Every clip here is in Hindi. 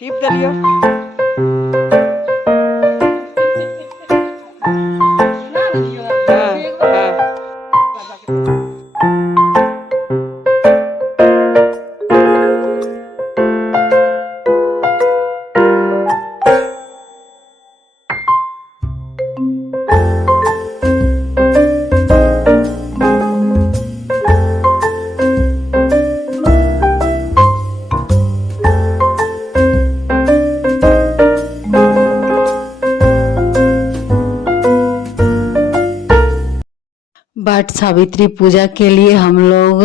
टिप दलियो। हाँ हाँ। बट सावित्री पूजा के लिए हम लोग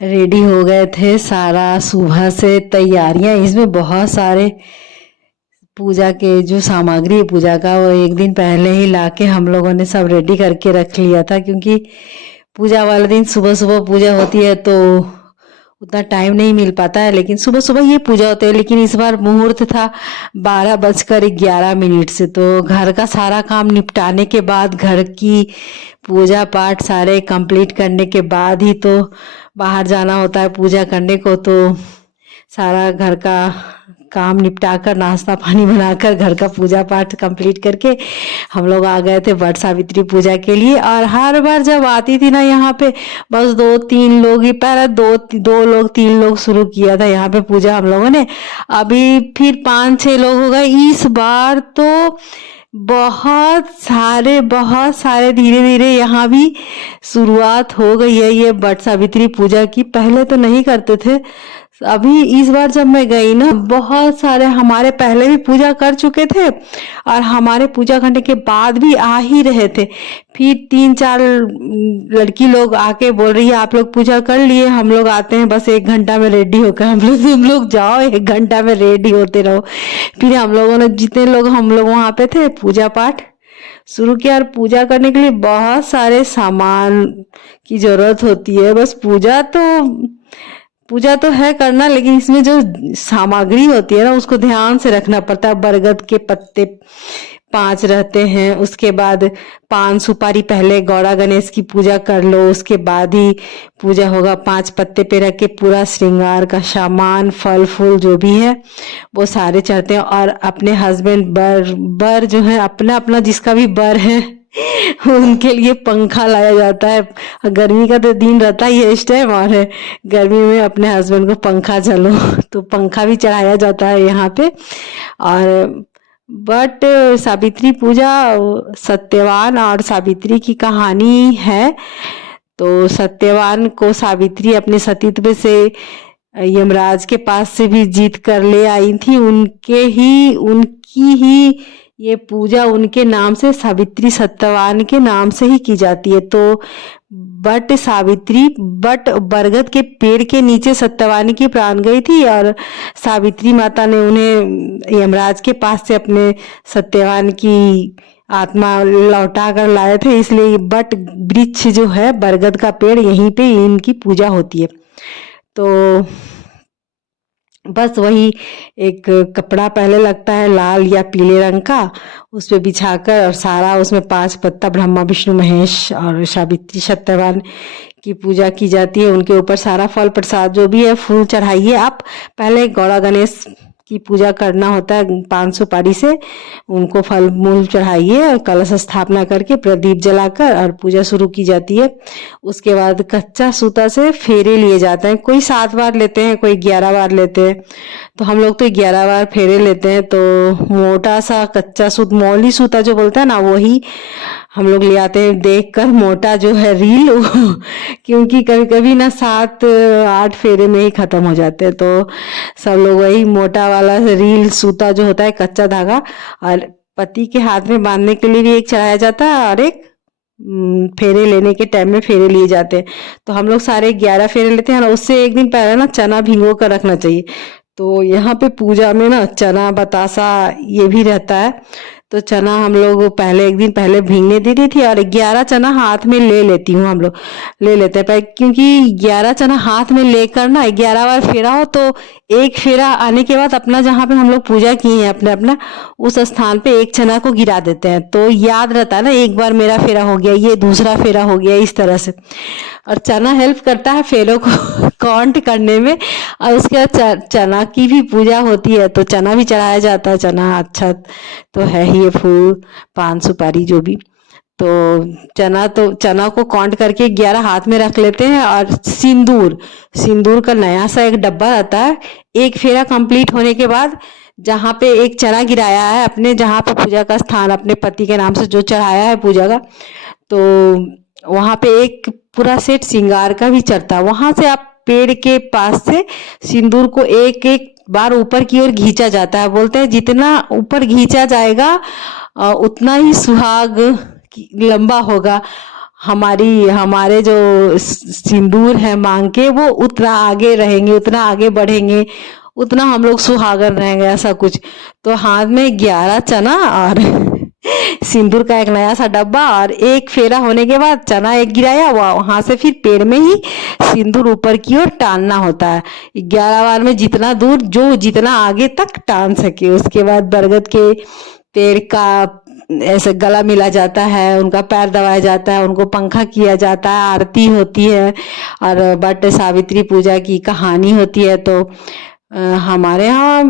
रेडी हो गए थे। सारा सुबह से तैयारियां, इसमें बहुत सारे पूजा के जो सामग्री है पूजा का, वो एक दिन पहले ही लाके हम लोगों ने सब रेडी करके रख लिया था, क्योंकि पूजा वाले दिन सुबह सुबह पूजा होती है तो उतना टाइम नहीं मिल पाता है। लेकिन सुबह सुबह ये पूजा होती है, लेकिन इस बार मुहूर्त था 12:11 से, तो घर का सारा काम निपटाने के बाद, घर की पूजा पाठ सारे कंप्लीट करने के बाद ही तो बाहर जाना होता है पूजा करने को। तो सारा घर का काम निपटा कर, नाश्ता पानी बनाकर, घर का पूजा पाठ कंप्लीट करके हम लोग आ गए थे वट सावित्री पूजा के लिए। और हर बार जब आती थी ना यहाँ पे, बस 2-3 लोग ही, पहले दो लोग 3 लोग शुरू किया था यहाँ पे पूजा हम लोगों ने, अभी फिर 5-6 लोग हो गए। इस बार तो बहुत सारे धीरे धीरे यहाँ भी शुरुआत हो गई है ये वट सावित्री पूजा की। पहले तो नहीं करते थे, अभी इस बार जब मैं गई ना, बहुत सारे हमारे पहले भी पूजा कर चुके थे और हमारे पूजा करने के बाद भी आ ही रहे थे। फिर 3-4 लड़की लोग आके बोल रही है आप लोग पूजा कर लिए, हम लोग आते हैं बस 1 घंटा में रेडी होकर। तुम लोग जाओ 1 घंटा में रेडी होते रहो। फिर हम लोगों ने, जितने लोग हम लोग वहां पे थे, पूजा पाठ शुरू किया। और पूजा करने के लिए बहुत सारे सामान की जरूरत होती है। बस पूजा तो है करना, लेकिन इसमें जो सामग्री होती है ना, उसको ध्यान से रखना पड़ता है। बरगद के पत्ते 5 रहते हैं, उसके बाद पान सुपारी, पहले गौड़ा गणेश की पूजा कर लो, उसके बाद ही पूजा होगा। 5 पत्ते पे रख के पूरा श्रृंगार का सामान, फल फूल जो भी है वो सारे चढ़ते हैं। और अपने हस्बैंड बर जो है, अपना अपना जिसका भी बर है उनके लिए पंखा लाया जाता है। गर्मी का तो दिन रहता ही है इस टाइम, और गर्मी में अपने हस्बैंड को पंखा चलो तो पंखा भी चढ़ाया जाता है यहाँ पे। और बट सावित्री पूजा, सत्यवान और सावित्री की कहानी है। तो सत्यवान को सावित्री अपने सतीत्व से यमराज के पास से भी जीत कर ले आई थी। उनकी ही ये पूजा उनके नाम से, सावित्री सत्यवान के नाम से ही की जाती है। तो बट सावित्री, बट बरगद के पेड़ के नीचे सत्यवानी की प्राण गई थी, और सावित्री माता ने उन्हें यमराज के पास से अपने सत्यवान की आत्मा लौटा कर लाए थे। इसलिए बट वृक्ष जो है, बरगद का पेड़, यहीं पे इनकी पूजा होती है। तो बस वही एक कपड़ा पहले लगता है लाल या पीले रंग का, उस पे बिछाकर, और सारा उसमें 5 पत्ता ब्रह्मा विष्णु महेश और सावित्री सत्यवान की पूजा की जाती है। उनके ऊपर सारा फल प्रसाद जो भी है, फूल चढ़ाइए आप। पहले गौड़ा गणेश की पूजा करना होता है 5 सुपारी से, उनको फल मूल चढ़ाइए और कलश स्थापना करके प्रदीप जलाकर और पूजा शुरू की जाती है। उसके बाद कच्चा सूता से फेरे लिए जाते हैं। कोई 7 बार लेते हैं, कोई 11 बार लेते हैं। तो हम लोग तो 11 बार फेरे लेते हैं। तो मोटा सा कच्चा सूत, मौली सूता जो बोलते हैं ना, वही हम लोग ले आते हैं। देख कर मोटा जो है रील क्योंकि कभी कभी ना 7-8 फेरे में ही खत्म हो जाते हैं। तो सब लोग वही मोटा वाला रील सूता जो होता है, कच्चा धागा, और पति के हाथ में बांधने के लिए भी एक चढ़ाया जाता है, और एक फेरे लेने के टाइम में फेरे लिए जाते हैं। तो हम लोग सारे 11 फेरे लेते हैं। और उससे एक दिन पहले ना चना भिगो कर रखना चाहिए। तो यहाँ पे पूजा में ना चना बतासा ये भी रहता है। तो चना हम लोग पहले, एक दिन पहले भीगने दे दी थी, और 11 चना हाथ में ले लेती हूँ, हम लोग ले लेते हैं पर, क्योंकि 11 चना हाथ में लेकर ना 11 बार फेरा हो, तो एक फेरा आने के बाद अपना जहाँ पे हम लोग पूजा किए हैं अपने अपना उस स्थान पे एक चना को गिरा देते हैं। तो याद रहता है ना, एक बार मेरा फेरा हो गया, ये दूसरा फेरा हो गया, इस तरह से। और चना हेल्प करता है फेरों को काउंट करने में। और उसके बाद चना की भी पूजा होती है, तो चना भी चढ़ाया जाता है। चना अच्छा तो है ही, ये फूल पान सुपारी जो भी। तो चना को काउंट करके 11 हाथ में रख लेते हैं। और सिंदूर, सिंदूर का नया सा एक डब्बा आता है। एक फेरा कंप्लीट होने के बाद जहाँ पे एक चना गिराया है अपने, जहाँ पे पूजा का स्थान अपने पति के नाम से जो चढ़ाया है पूजा का, तो वहां पे एक पूरा सेट श्रृंगार का भी चढ़ता है। वहां से आप पेड़ के पास से सिंदूर को एक एक बार ऊपर की ओर खींचा जाता है। बोलते हैं जितना ऊपर खींचा जाएगा उतना ही सुहाग लंबा होगा। हमारे जो सिंदूर है मांग के, वो उतना आगे रहेंगे, उतना आगे बढ़ेंगे, उतना हम लोग सुहागन रहेंगे, ऐसा कुछ। तो हाथ में 11 चना और सिंदूर का एक नया सा डब्बा, और एक फेरा होने के बाद चना एक गिराया, वहां से फिर पेड़ में ही सिंदूर ऊपर की ओर टानना होता है। 11 बार में जितना दूर जो जितना आगे तक टान सके। उसके बाद बरगद के पेड़ का ऐसे गला मिला जाता है, उनका पैर दबाया जाता है, उनको पंखा किया जाता है, आरती होती है, और बट सावित्री पूजा की कहानी होती है। तो हमारे यहाँ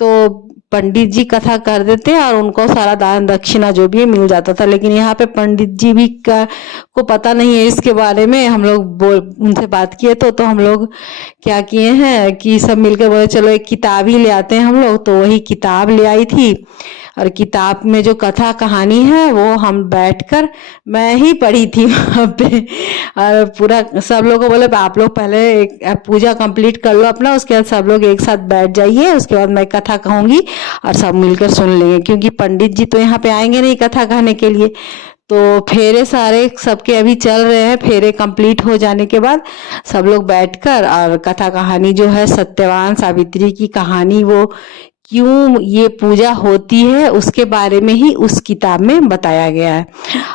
तो पंडित जी कथा कर देते हैं और उनको सारा दान दक्षिणा जो भी है मिल जाता था। लेकिन यहाँ पे पंडित जी भी को पता नहीं है इसके बारे में। हम लोग उनसे बात किए तो हम लोग क्या किए हैं कि सब मिलकर बोले चलो एक किताब ही ले आते हैं हम लोग। तो वही किताब ले आई थी, और किताब में जो कथा कहानी है वो हम बैठकर मैं ही पढ़ी थी वहाँ पे। और पूरा सब लोगों को बोले आप लोग पहले एक पूजा कंप्लीट कर लो अपना, उसके बाद सब लोग एक साथ बैठ जाइए, उसके बाद मैं कथा कहूँगी और सब मिलकर सुन लेंगे, क्योंकि पंडित जी तो यहाँ पे आएंगे नहीं कथा कहने के लिए। तो फेरे सारे सबके अभी चल रहे हैं। फेरे कंप्लीट हो जाने के बाद सब लोग बैठकर और कथा कहानी जो है सत्यवान सावित्री की कहानी, वो क्यों ये पूजा होती है उसके बारे में ही उस किताब में बताया गया है।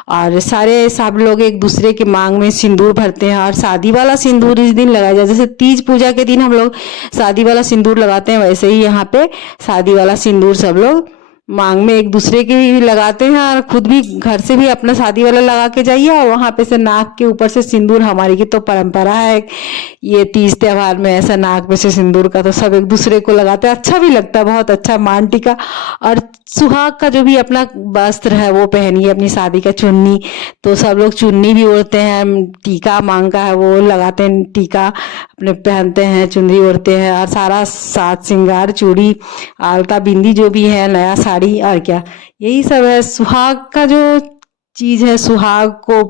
और सारे सब लोग एक दूसरे के मांग में सिंदूर भरते हैं, और शादी वाला सिंदूर इस दिन लगाया जाए। जैसे तीज पूजा के दिन हम लोग शादी वाला सिंदूर लगाते हैं, वैसे ही यहाँ पे शादी वाला सिंदूर सब लोग मांग में एक दूसरे के भी लगाते हैं, और खुद भी घर से भी अपना शादी वाला लगा के जाइए। और वहां पे से नाक के ऊपर से सिंदूर, हमारी की तो परंपरा है ये तीज त्योहार में ऐसा नाक पे से सिंदूर का तो सब एक दूसरे को लगाते हैं। अच्छा भी लगता है, बहुत अच्छा। मान टीका और सुहाग का जो भी अपना वस्त्र है वो पहनिए, अपनी शादी का चुन्नी, तो सब लोग चुन्नी भी ओढ़ते हैं। टीका मांग का है वो लगाते हैं, टीका अपने पहनते हैं, चुनरी ओढ़ते हैं, और सारा साज श्रृंगार, चूड़ी, आलता, बिंदी जो भी है, नया साड़ी, और क्या यही सब है। सुहाग का जो चीज है, सुहाग को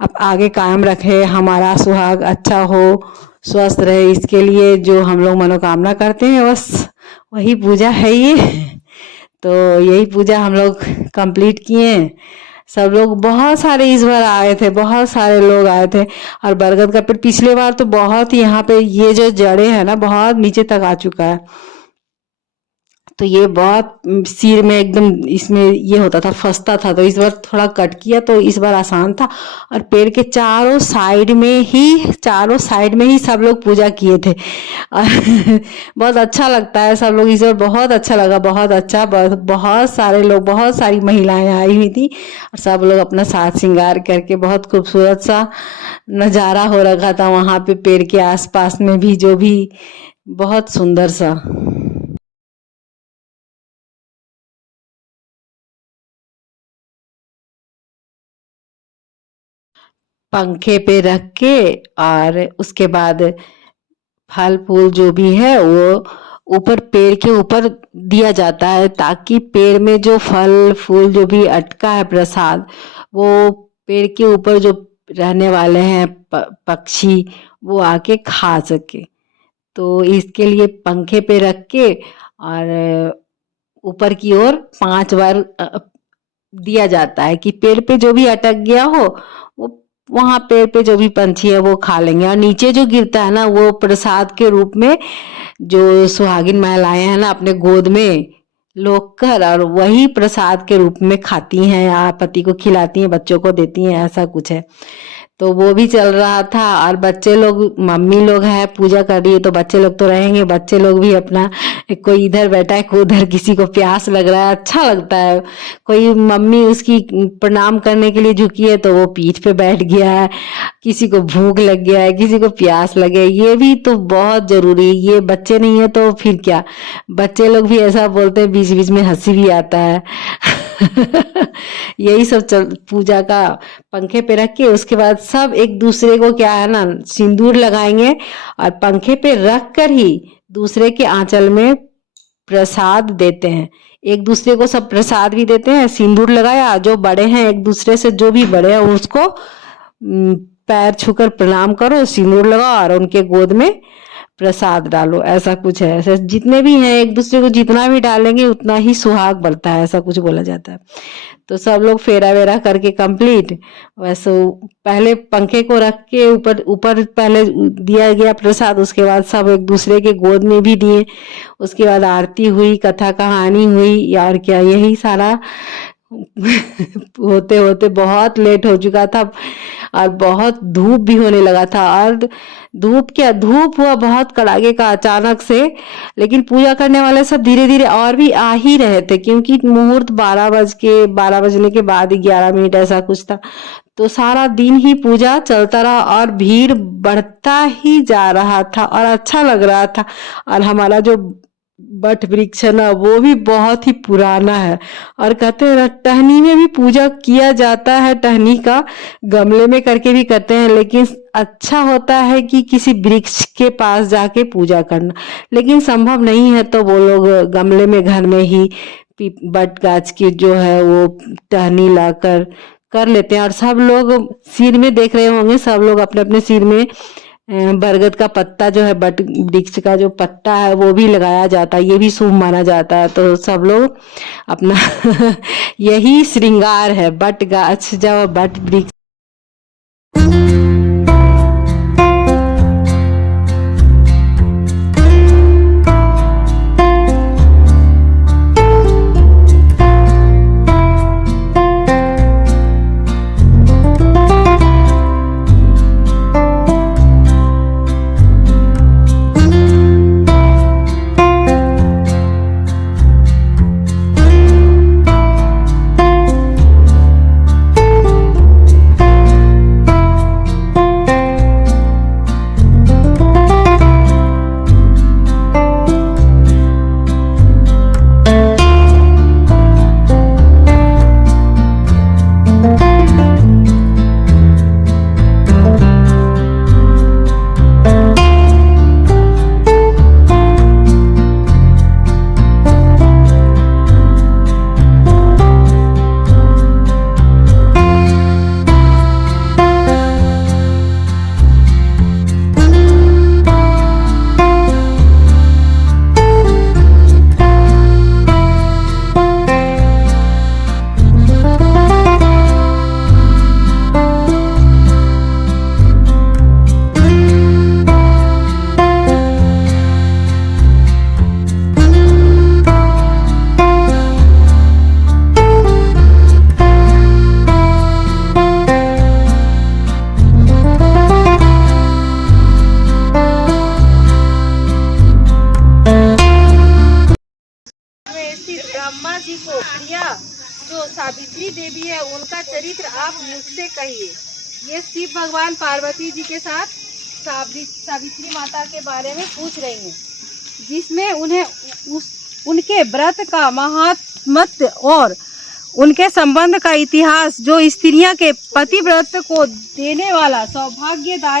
अब आगे कायम रखे, हमारा सुहाग अच्छा हो, स्वस्थ रहे, इसके लिए जो हम लोग मनोकामना करते हैं बस वही पूजा है ये। तो यही पूजा हम लोग कंप्लीट किए। सब लोग बहुत सारे इस बार आए थे, बहुत सारे लोग आए थे। और बरगद का पेड़ पिछले बार तो बहुत यहाँ पे ये जो जड़ें है ना बहुत नीचे तक आ चुका है, तो ये बहुत सिर में एकदम इसमें ये होता था, फंसता था। तो इस बार थोड़ा कट किया तो इस बार आसान था। और पेड़ के चारों साइड में ही सब लोग पूजा किए थे। और बहुत अच्छा लगता है, सब लोग इस बार बहुत अच्छा लगा, बहुत अच्छा। बहुत सारे लोग, बहुत सारी महिलाएं आई हुई थी, और सब लोग अपना साज श्रृंगार करके बहुत खूबसूरत सा नज़ारा हो रखा था वहां पे पेड़ के आसपास में भी, जो भी बहुत सुंदर सा। पंखे पे रख के, और उसके बाद फल फूल जो भी है वो ऊपर पेड़ के ऊपर दिया जाता है, ताकि पेड़ में जो फल फूल जो भी अटका है प्रसाद, वो पेड़ के ऊपर जो रहने वाले हैं पक्षी, वो आके खा सके। तो इसके लिए पंखे पे रख के और ऊपर की ओर 5 बार दिया जाता है, कि पेड़ पे जो भी अटक गया हो वो वहां पेड़ पे जो भी पंछी है वो खा लेंगे। और नीचे जो गिरता है ना वो प्रसाद के रूप में जो सुहागिन महिलाएं हैं ना अपने गोद में लोग कर, और वही प्रसाद के रूप में खाती हैं, या पति को खिलाती हैं, बच्चों को देती हैं, ऐसा कुछ है। तो वो भी चल रहा था। और बच्चे लोग, मम्मी लोग हैं पूजा कर रही है तो बच्चे लोग तो रहेंगे, बच्चे लोग भी अपना, कोई इधर बैठा है कोई उधर, किसी को प्यास लग रहा है, अच्छा लगता है। कोई मम्मी उसकी प्रणाम करने के लिए झुकी है तो वो पीठ पे बैठ गया है, किसी को भूख लग गया है, किसी को प्यास लगे, ये भी तो बहुत जरूरी है। ये बच्चे नहीं है तो फिर क्या, बच्चे लोग भी ऐसा बोलते हैं, बीच बीच में हंसी भी आता है। यही सब चल, पूजा का पंखे पे रख के उसके बाद सब एक दूसरे को क्या है ना, सिंदूर लगाएंगे और पंखे पे रख कर ही दूसरे के आंचल में प्रसाद देते हैं। एक दूसरे को सब प्रसाद भी देते हैं, सिंदूर लगाया, जो बड़े हैं एक दूसरे से, जो भी बड़े हैं उसको पैर छूकर प्रणाम करो, सिंदूर लगाओ और उनके गोद में प्रसाद डालो, ऐसा कुछ है। ऐसे जितने भी हैं एक दूसरे को जितना भी डालेंगे उतना ही सुहाग बढ़ता है, ऐसा कुछ बोला जाता है। तो सब लोग फेरा वेरा करके कंप्लीट, वैसे पहले पंखे को रख के ऊपर ऊपर पहले दिया गया प्रसाद, उसके बाद सब एक दूसरे के गोद में भी दिए, उसके बाद आरती हुई, कथा कहानी हुई, और क्या यही सारा होते होते बहुत लेट हो चुका था और बहुत धूप भी होने लगा था। और धूप क्या, धूप हुआ बहुत कड़ाके का अचानक से, लेकिन पूजा करने वाले सब धीरे धीरे और भी आ ही रहे थे, क्योंकि मुहूर्त 12 बजने के बाद 11 मिनट ऐसा कुछ था। तो सारा दिन ही पूजा चलता रहा और भीड़ बढ़ता ही जा रहा था और अच्छा लग रहा था। और हमारा जो बट वृक्ष है ना, वो भी बहुत ही पुराना है, और कहते हैं ना टहनी में भी पूजा किया जाता है, टहनी का गमले में करके भी करते हैं, लेकिन अच्छा होता है कि किसी वृक्ष के पास जाके पूजा करना, लेकिन संभव नहीं है तो वो लोग गमले में घर में ही बट गाछ की जो है वो टहनी लाकर कर लेते हैं। और सब लोग सिर में देख रहे होंगे, सब लोग अपने अपने सिर में बरगद का पत्ता जो है, बट वृक्ष का जो पत्ता है वो भी लगाया जाता है, ये भी शुभ माना जाता है। तो सब लोग अपना यही श्रृंगार है, बट गाछ जो बट वृक्ष। ब्रह्मा जी को प्रिया जो सावित्री देवी है उनका चरित्र आप मुझसे कहिए। ये शिव भगवान पार्वती जी के साथ सावित्री माता के बारे में पूछ रही हैं, जिसमें उन्हें उनके व्रत का महात्म्य और उनके संबंध का इतिहास, जो स्त्रियां के पतिव्रत को देने वाला सौभाग्यदायी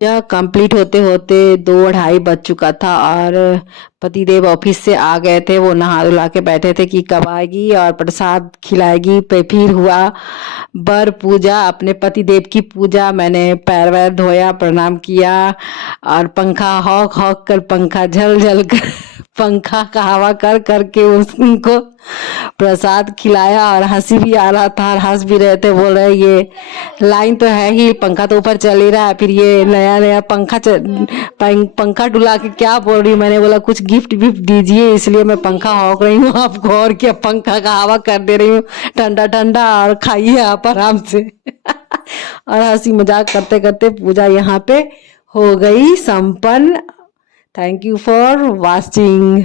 यह कंप्लीट होते होते 2-2:30 बज चुका था और पतिदेव ऑफिस से आ गए थे। वो नहा धुला के बैठे थे कि कब आएगी और प्रसाद खिलाएगी। फिर हुआ बर पूजा, अपने पतिदेव की पूजा। मैंने पैर वैर धोया, प्रणाम किया और पंखा हौक हौक कर, पंखा झल झल कर पंखा का हवा कर करके उनको प्रसाद खिलाया। और हंसी भी आ रहा था और हंस भी रहे थे, बोल रहे ये लाइन तो है ही, पंखा तो ऊपर चल ही रहा है, फिर ये नया नया पंखा डुला के क्या बोल रही हूँ। मैंने बोला कुछ गिफ्ट विफ्ट दीजिए, इसलिए मैं पंखा हौक रही हूँ आपको, और क्या पंखा का हवा कर दे रही हूँ ठंडा ठंडा, और खाइए आप आराम से। और हंसी मजाक करते करते पूजा यहाँ पे हो गई संपन्न। Thank you for watching.